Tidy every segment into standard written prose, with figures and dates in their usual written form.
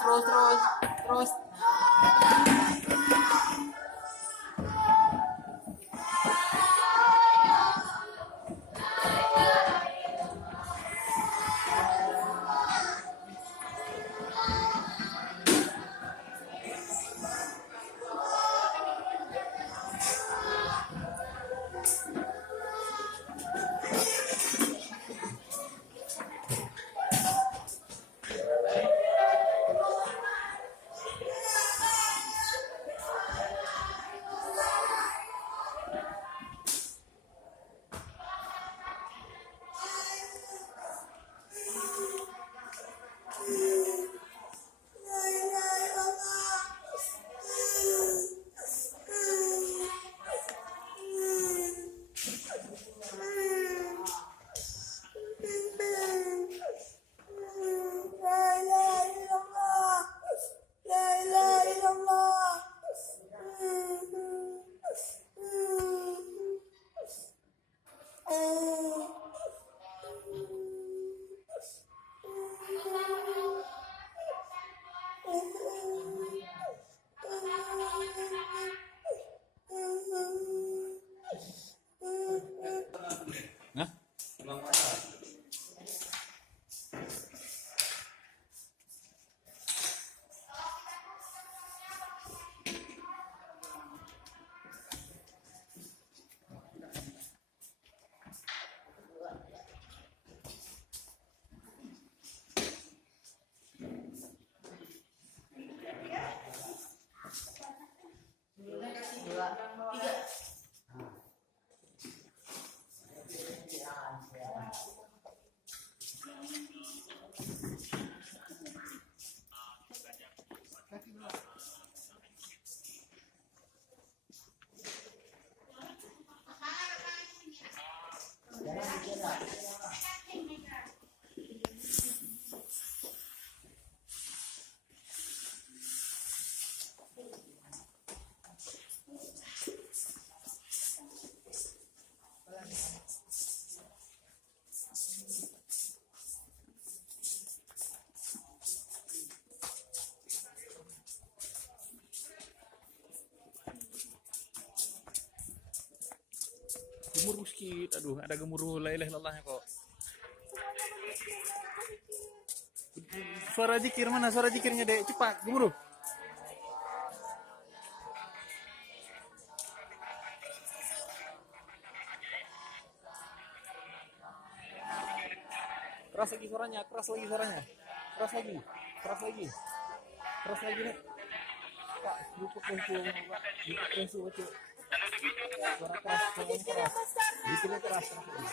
Terus, gerak. Terus. gemuruh sikit. Aduh, ada gemuruh la ilaha illallahnya kok. Suara zikir mana? Suara zikirnya, Dek. Cepat, gemuruh. Keras lagi suaranya, keras lagi suaranya. Keras lagi. Keras lagi. Keras lagi, Nek. Pak, lupuk kesu, Pak. Lupuk kesu, Cuk. Suara keras, suaranya keras. Zikirnya keras, keras lagi.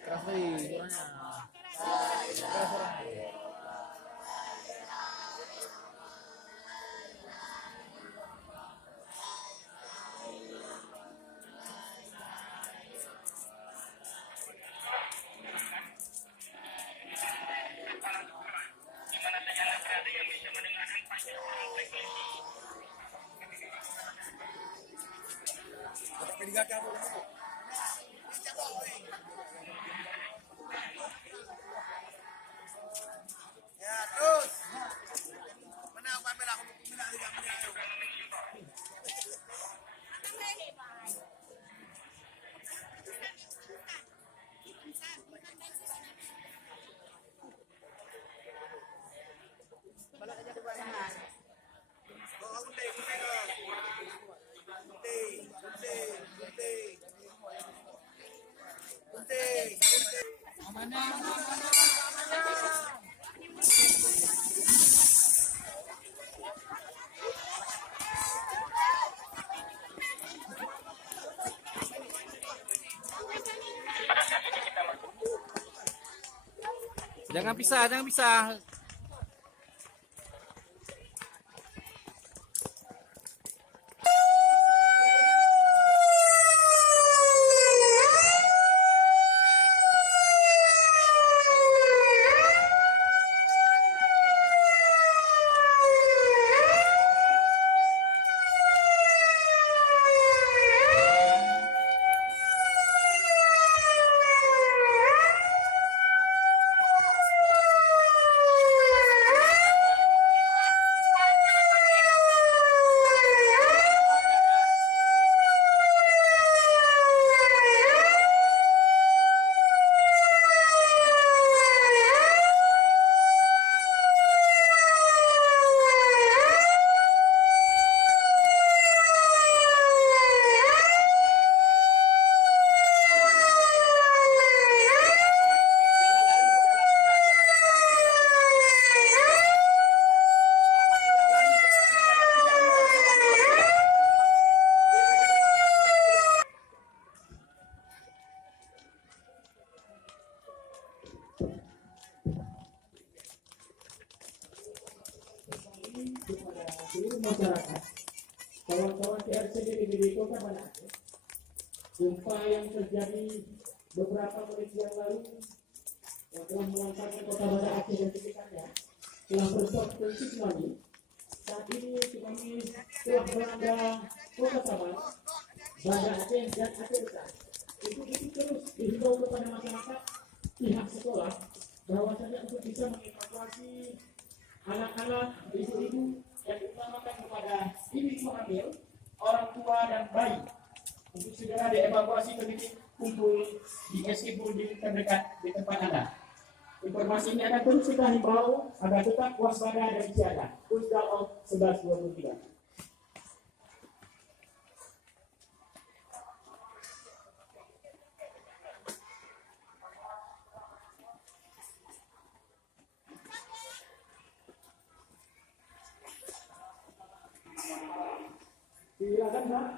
Keras lagi suaranya. Keras suaranya. Jangan pisah, jangan pisah. Seluruh masyarakat, kawan-kawan TRC DPD Kota Banda Aceh, gempa yang terjadi beberapa menit yang lalu yang telah melontarkan Kota Banda Aceh dan sekitarnya telah berpotensi tsunami. Saat ini tsunami telah melanda Kota Sabah, Banda Aceh dan Aceh Besar. Itu terus dihimbau kepada masyarakat, pihak sekolah, bahwasanya untuk bisa mengevakuasi anak-anak, ibu-ibu, yang diutamakan kepada ibu hamil, orang tua dan bayi untuk segera dievakuasi ke titik kumpul di escape building terdekat di tempat Anda. Informasi ini akan terus kita himbau agar tetap waspada dan siaga. Pusdal 1123. Silakan, Pak.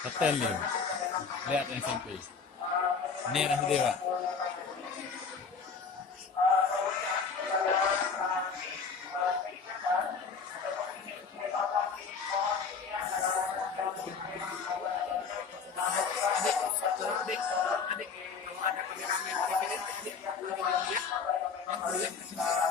Hotel nih, lihat yang SMP. Ini yang SD Pak. Adik, kalau ada kameramen TV, adik, yang lihat,